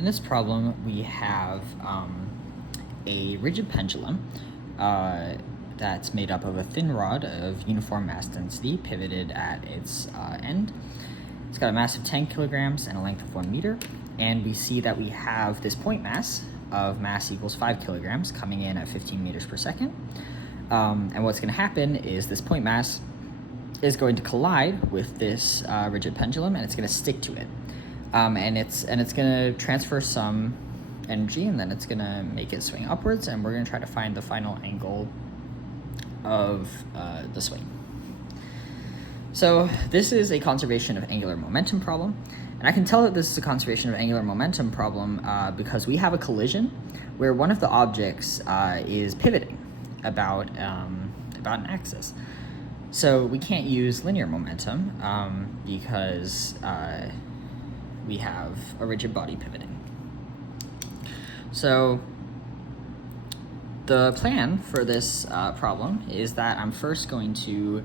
In this problem, we have a rigid pendulum that's made up of a thin rod of uniform mass density pivoted at its end. It's got a mass of 10 kilograms and a length of 1 meter. And we see that we have this point mass of mass equals 5 kilograms coming in at 15 meters per second. And what's going to happen is this point mass is going to collide with this rigid pendulum, and it's going to stick to it. And it's going to transfer some energy, and then it's going to make it swing upwards, and we're going to try to find the final angle of the swing. So this is a conservation of angular momentum problem, and I can tell that this is a conservation of angular momentum problem because we have a collision where one of the objects is pivoting about an axis. So we can't use linear momentum because we have a rigid body pivoting. So the plan for this problem is that I'm first going to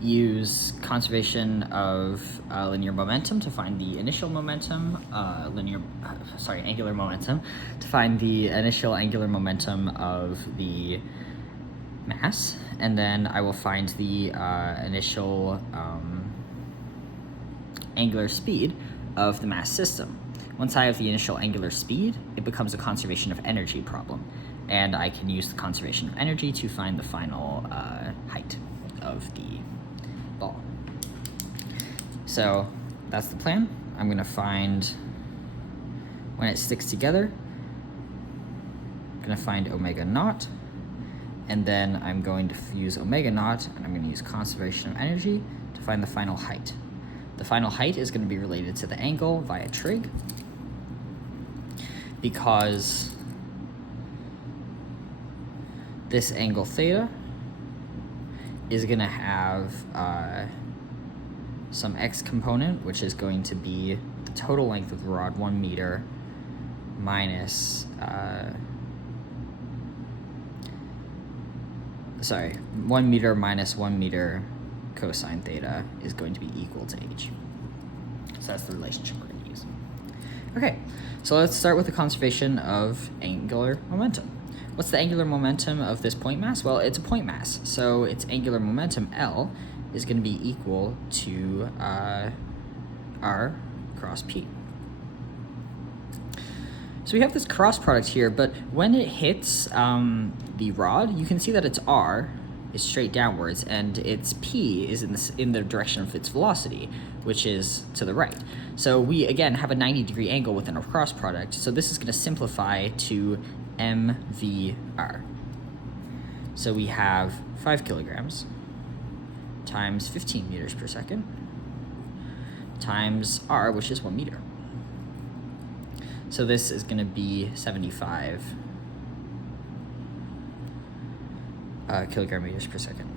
use conservation of linear momentum to find the initial momentum, angular momentum, to find the initial angular momentum of the mass, and then I will find the initial angular speed of the mass system. Once I have the initial angular speed, it becomes a conservation of energy problem, and I can use the conservation of energy to find the final height of the ball. So that's the plan. I'm going to find, when it sticks together, I'm going to find omega naught, and then I'm going to use omega naught, and I'm going to use conservation of energy to find the final height. The final height is going to be related to the angle via trig, because this angle theta is going to have some x component, which is going to be the total length of the rod, 1 meter, minus 1 meter minus 1 meter cosine theta is going to be equal to h. So that's the relationship we're going to use. Okay, so let's start with the conservation of angular momentum. What's the angular momentum of this point mass? Well, it's a point mass, so its angular momentum, L, is going to be equal to R cross P. So we have this cross product here, but when it hits the rod, you can see that its R is straight downwards, and its P is in the direction of its velocity, which is to the right. So we, again, have a 90-degree angle within our cross product, so this is going to simplify to mvr. So we have 5 kilograms times 15 meters per second times r, which is 1 meter. So this is going to be 75 kilogram meters per second.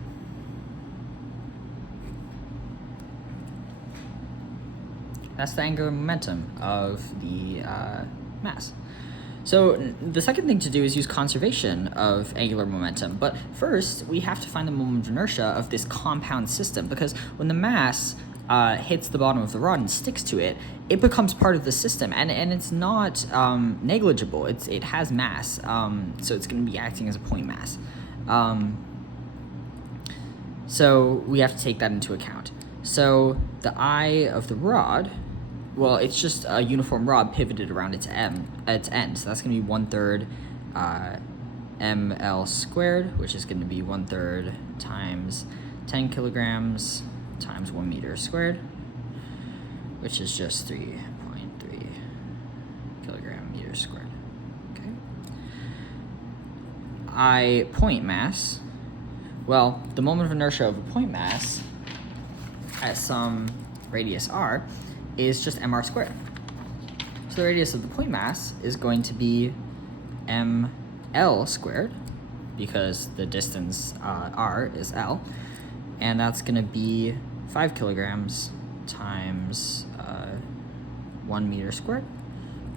That's the angular momentum of the mass. So the second thing to do is use conservation of angular momentum. But first, we have to find the moment of inertia of this compound system, because when the mass hits the bottom of the rod and sticks to it, it becomes part of the system, and it's not negligible. It has mass, so it's going to be acting as a point mass. So we have to take that into account. So the I of the rod, well, it's just a uniform rod pivoted around its end. So that's going to be 1/3 ml squared, which is going to be 1/3 times 10 kilograms times 1 meter squared, which is just 3.3 kilogram meters squared. Okay. I point mass. Well, the moment of inertia of a point mass at some radius r is just mr squared. So the radius of the point mass is going to be ml squared, because the distance r is l, and that's going to be 5 kilograms times 1 meter squared,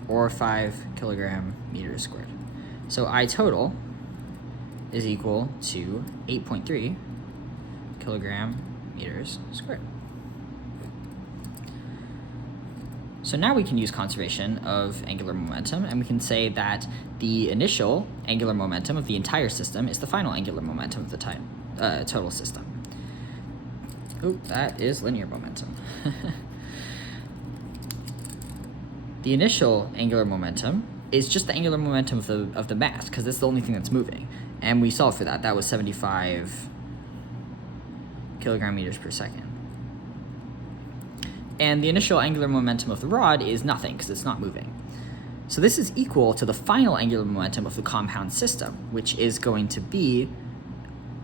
or 5 kilogram meters squared. So I total is equal to 8.3 kilogram meters squared. So now we can use conservation of angular momentum, and we can say that the initial angular momentum of the entire system is the final angular momentum of the total system. Oh, that is linear momentum. The initial angular momentum is just the angular momentum of the mass, because that's the only thing that's moving. And we solved for that. That was 75 kilogram meters per second. And the initial angular momentum of the rod is nothing, because it's not moving. So this is equal to the final angular momentum of the compound system, which is going to be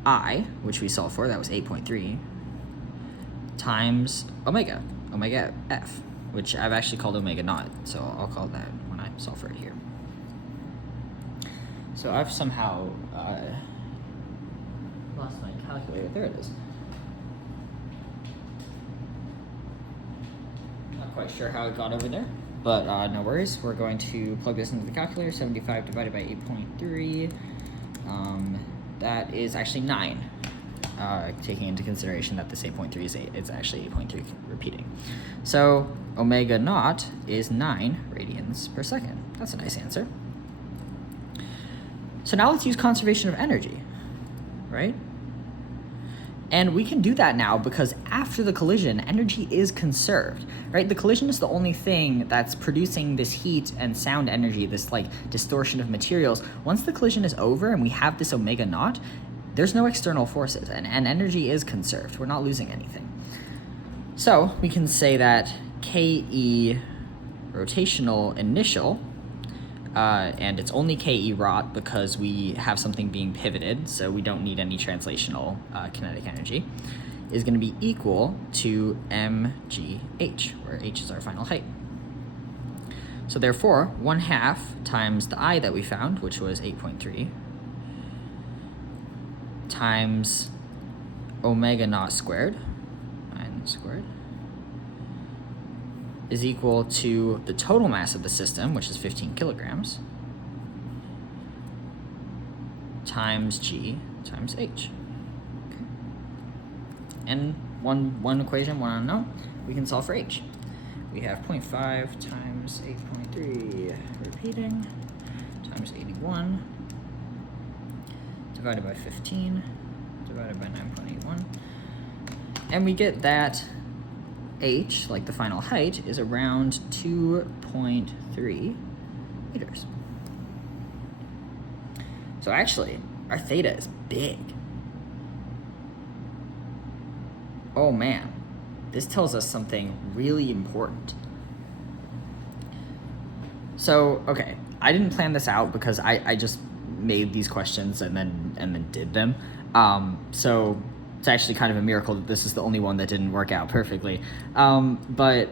I, which we solved for, that was 8.3, times omega f, which I've actually called omega naught, so I'll call that when I solve for it here. So I've somehow lost my calculator. There it is. Not quite sure how it got over there, but no worries. We're going to plug this into the calculator. 75 divided by 8.3. That is actually 9. Taking into consideration that this 8.3 is it's actually 8.3 repeating. So omega naught is 9 radians per second. That's a nice answer. So now let's use conservation of energy, right? And we can do that now because after the collision, energy is conserved, right? The collision is the only thing that's producing this heat and sound energy, this like distortion of materials. Once the collision is over and we have this omega naught, there's no external forces and energy is conserved. We're not losing anything. So we can say that KE rotational initial, and it's only KE rot because we have something being pivoted, so we don't need any translational kinetic energy, is going to be equal to mgh, where h is our final height. So therefore, 1/2 times the I that we found, which was 8.3, times omega naught squared, 9 squared, is equal to the total mass of the system, which is 15 kilograms, times g times h. Okay. And one equation, one unknown, we can solve for h. We have 0.5 times 8.3 repeating times 81 divided by 15 divided by 9.81. And we get that h, like the final height, is around 2.3 meters. So actually, our theta is big. Oh man, this tells us something really important. So, okay, I didn't plan this out because I just made these questions and then did them. So it's actually kind of a miracle that this is the only one that didn't work out perfectly. But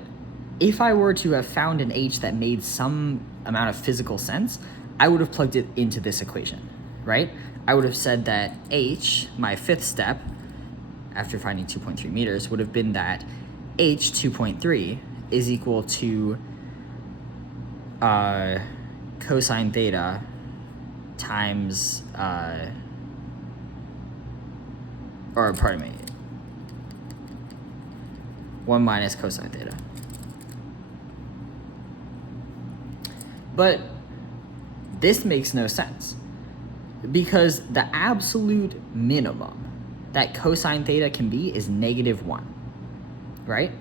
if I were to have found an h that made some amount of physical sense, I would have plugged it into this equation, right? I would have said that h, my fifth step, after finding 2.3 meters, would have been that h 2.3 is equal to cosine theta times, or pardon me, 1 minus cosine theta. But this makes no sense because the absolute minimum that cosine theta can be is -1, right?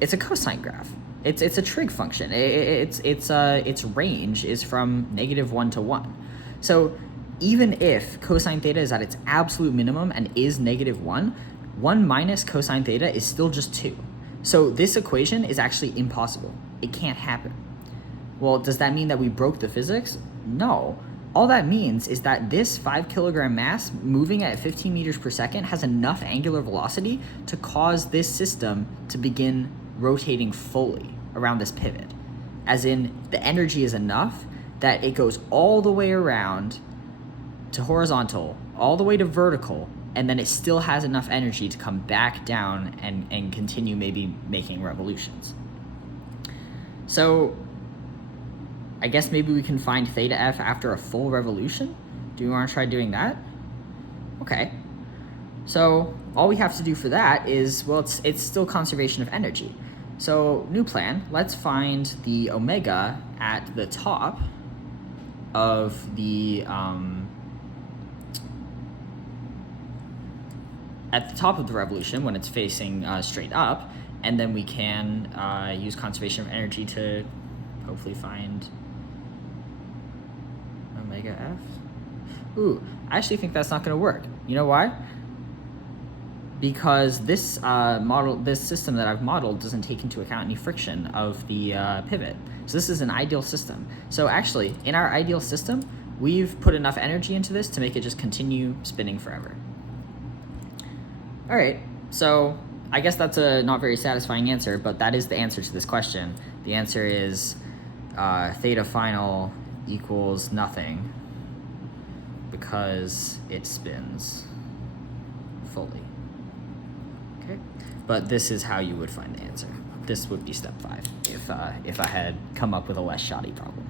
It's a cosine graph. It's a trig function. Its range is from -1 to 1. So even if cosine theta is at its absolute minimum and is -1, 1 minus cosine theta is still just 2. So this equation is actually impossible. It can't happen. Well, does that mean that we broke the physics? No. All that means is that this 5 kilogram mass moving at 15 meters per second has enough angular velocity to cause this system to begin rotating fully around this pivot. As in, the energy is enough that it goes all the way around to horizontal, all the way to vertical, and then it still has enough energy to come back down and continue maybe making revolutions. So I guess maybe we can find theta f after a full revolution? Do we want to try doing that? Okay. So all we have to do for that is, well, it's still conservation of energy. So new plan, let's find the omega at the top of the revolution when it's facing straight up, and then we can use conservation of energy to hopefully find omega f. Ooh, I actually think that's not going to work. You know why? Because this system that I've modeled doesn't take into account any friction of the pivot. So this is an ideal system. So actually, in our ideal system, we've put enough energy into this to make it just continue spinning forever. All right, so I guess that's a not very satisfying answer, but that is the answer to this question. The answer is theta final equals nothing because it spins fully. Okay, but this is how you would find the answer. This would be step 5 if I had come up with a less shoddy problem.